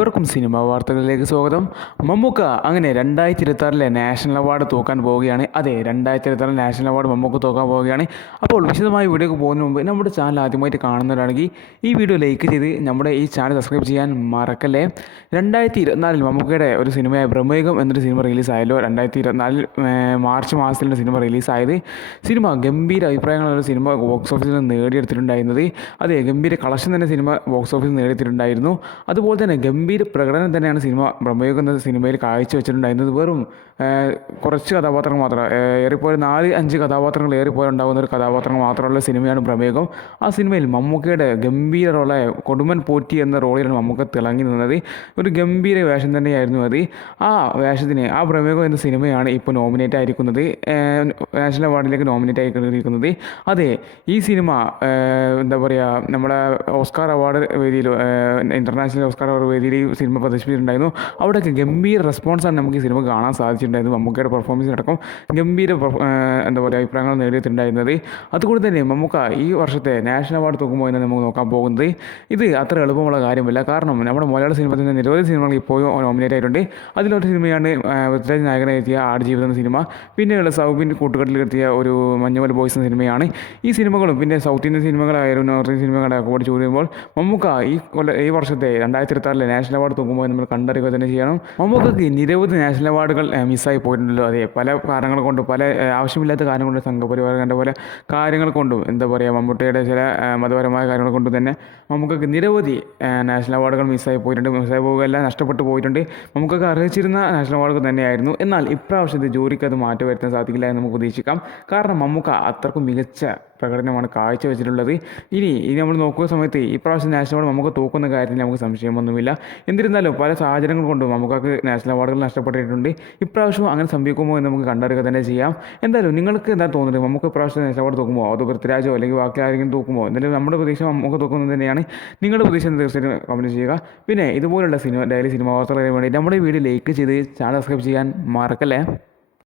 ഏവർക്കും സിനിമാ വാർത്തകളിലേക്ക് സ്വാഗതം. മമ്മൂക്ക അങ്ങനെ 2026 നാഷണൽ അവാർഡ് തൂക്കാൻ പോവുകയാണ്. അതെ, 2026 നാഷണൽ അവാർഡ് മമ്മൂക്ക തൂക്കാൻ പോവുകയാണ്. അപ്പോൾ വിശദമായ വീഡിയോക്ക് പോകുന്നതിന് മുമ്പ് നമ്മുടെ ചാനൽ ആദ്യമായിട്ട് കാണുന്നവരാണെങ്കിൽ ഈ വീഡിയോ ലൈക്ക് ചെയ്ത് നമ്മുടെ ഈ ചാനൽ സബ്സ്ക്രൈബ് ചെയ്യാൻ മറക്കല്ലേ. 2024 മമ്മൂക്കയുടെ ഒരു സിനിമയായ ബ്രഹ്മയുഗം എന്നൊരു സിനിമ റിലീസായല്ലോ. 2024 മാർച്ച് മാസത്തിലുള്ള സിനിമ റിലീസായത്. സിനിമ ഗംഭീര അഭിപ്രായങ്ങളുള്ള സിനിമ ബോക്സ് ഓഫീസിൽ നേടിയെടുത്തിട്ടുണ്ടായിരുന്നത്. അതെ, ഗംഭീര കളക്ഷൻ തന്നെ സിനിമ ബോക്സ് ഓഫീസിൽ നേടിയെടുത്തിട്ടുണ്ടായിരുന്നു. അതുപോലെ തന്നെ ഗംഭീര പ്രകടനം തന്നെയാണ് സിനിമ ബ്രഹ്മയുഗം എന്ന സിനിമയിൽ കാഴ്ചവെച്ചിട്ടുണ്ടായിരുന്നത്. വെറും കുറച്ച് കഥാപാത്രങ്ങൾ മാത്രം, ഏറിപ്പോയ 4-5 കഥാപാത്രങ്ങൾ ഏറിപ്പോയ ഉണ്ടാകുന്ന ഒരു കഥാപാത്രങ്ങൾ മാത്രമുള്ള സിനിമയാണ് ബ്രഹ്മയുഗം. ആ സിനിമയിൽ മമ്മൂക്കയുടെ ഗംഭീര റോളായ കൊടുമൻ പോറ്റി എന്ന റോളിലാണ് മമ്മൂക്ക തിളങ്ങി നിന്നത്. ഒരു ഗംഭീര വേഷം തന്നെയായിരുന്നു അത്. ആ വേഷത്തിന് ആ ബ്രഹ്മയുഗം എന്ന സിനിമയാണ് ഇപ്പോൾ നോമിനേറ്റ് ആയിരിക്കുന്നത്, നാഷണൽ അവാർഡിലേക്ക് നോമിനേറ്റ് ആയിരിക്കുന്നത്. അതെ, ഈ സിനിമ എന്താ പറയുക, നമ്മുടെ ഓസ്കാർ അവാർഡ് വേദിയിൽ, ഇൻ്റർനാഷണൽ ഓസ്കാർ അവാർഡ് വേദിയിൽ ഈ സിനിമ പ്രദർശിപ്പിച്ചിട്ടുണ്ടായിരുന്നു. അവിടെയൊക്കെ ഗംഭീര റെസ്പോൺസാണ് നമുക്ക് ഈ സിനിമ കാണാൻ സാധിച്ചിട്ടുണ്ടായിരുന്നു. മമ്മൂക്കയുടെ പെർഫോമൻസിനടക്കം ഗംഭീര എന്താ പറയുക അഭിപ്രായങ്ങൾ നേടിയിട്ടുണ്ടായിരുന്നത്. അതുകൊണ്ട് തന്നെ മമ്മൂക്ക ഈ വർഷത്തെ നാഷണൽ അവാർഡ് തൂക്കുമ്പോൾ എന്ന് നമുക്ക് നോക്കാൻ പോകുന്നത് ഇത് അത്ര എളുപ്പമുള്ള കാര്യമല്ല. കാരണം നമ്മുടെ മലയാള സിനിമയിൽ നിന്ന് നിരവധി സിനിമകൾ ഇപ്പോഴും നോമിനേറ്റ് ആയിട്ടുണ്ട്. അതിലൊരു സിനിമയാണ് പൃഥ്വിരാജ് നായകനെത്തിയ ആടുജീവിതം എന്ന സിനിമ. പിന്നെയുള്ള സൗബിൻ കൂട്ടുകെട്ടിലെത്തിയ ഒരു മഞ്ഞുമൽ ബോയ്സ് എന്ന സിനിമയാണ്. ഈ സിനിമകളും പിന്നെ സൗത്ത് ഇന്ത്യൻ സിനിമകളായാലും നോർത്ത് ഇന്ത്യൻ സിനിമകളൊക്കെ പഠിച്ചു കൂടുമ്പോൾ മമ്മൂക്ക ഈ വർഷത്തെ 2026 നാഷണൽ അവാർഡ് തൂക്കുമ്പോൾ നമ്മൾ കണ്ടറിയുക തന്നെ ചെയ്യണം. മമ്മൂക്കയ്ക്ക് നിരവധി നാഷണൽ അവാർഡുകൾ മിസ്സായി പോയിട്ടുണ്ടല്ലോ. അതെ, പല കാരണങ്ങൾ കൊണ്ടും, പല ആവശ്യമില്ലാത്ത കാര്യം കൊണ്ട്, സംഘപരിവാരങ്ങളുടെ പോലെ കാര്യങ്ങൾ കൊണ്ടും, എന്താ പറയുക, മമ്മൂട്ടിയുടെ ചില മതപരമായ കാര്യങ്ങൾ കൊണ്ടും തന്നെ മമ്മൂക്കയ്ക്ക് നിരവധി നാഷണൽ അവാർഡുകൾ മിസ്സായി പോകുകയല്ല, നഷ്ടപ്പെട്ടു പോയിട്ടുണ്ട്. മമ്മൂക്കയ്ക്ക് അർഹിച്ചിരുന്ന നാഷണൽ അവാർഡ് തന്നെയായിരുന്നു. എന്നാൽ ഇപ്രാവശ്യത്തെ ജോലിക്ക് അത് മാറ്റി വരുത്താൻ സാധിക്കില്ല എന്ന് നമുക്ക് പ്രതീക്ഷിക്കാം. കാരണം മമ്മൂക്ക അത്രക്കും മികച്ച പ്രകടനമാണ് കാഴ്ചവെച്ചിട്ടുള്ളത്. ഇനി നമ്മൾ നോക്കുന്ന സമയത്ത് ഇപ്രാവശ്യം നാഷണൽ അവാർഡ് നമുക്ക് തൂക്കുന്ന കാര്യത്തിൽ നമുക്ക് സംശയമൊന്നുമില്ല. എന്നിരുന്നാലും പല സാഹചര്യങ്ങൾ കൊണ്ടും നമുക്ക് നാഷണൽ അവാർഡുകൾ നഷ്ടപ്പെട്ടിട്ടുണ്ട്. ഇപ്രാവശ്യം അങ്ങനെ സംഭവിക്കുമോ എന്ന് നമുക്ക് കണ്ടറിയുക തന്നെ ചെയ്യാം. എന്തായാലും നിങ്ങൾക്ക് എന്താ തോന്നുന്നത്? നമുക്ക് ഇപ്രാവശ്യം നാഷണൽ അവാർഡ് തൂക്കുമോ, അതോ പൃഥ്വിരാജോ അല്ലെങ്കിൽ ബാക്കി ആരെങ്കിലും തൂക്കുമോ? എന്തായാലും നമ്മുടെ പ്രതീക്ഷ നമുക്ക് തൂക്കുന്നത് തന്നെയാണ്. നിങ്ങളുടെ പ്രതീക്ഷ തീർച്ചയായിട്ടും കമൻറ്റ് ചെയ്യുക. പിന്നെ ഇതുപോലുള്ള ഡെയിലി സിനിമ വാർത്തകളെ വേണ്ടി നമ്മുടെ വീഡിയോ ലൈക്ക് ചെയ്ത് ചാനൽ സബ്സ്ക്രൈബ് ചെയ്യാൻ മറക്കല്ലേ.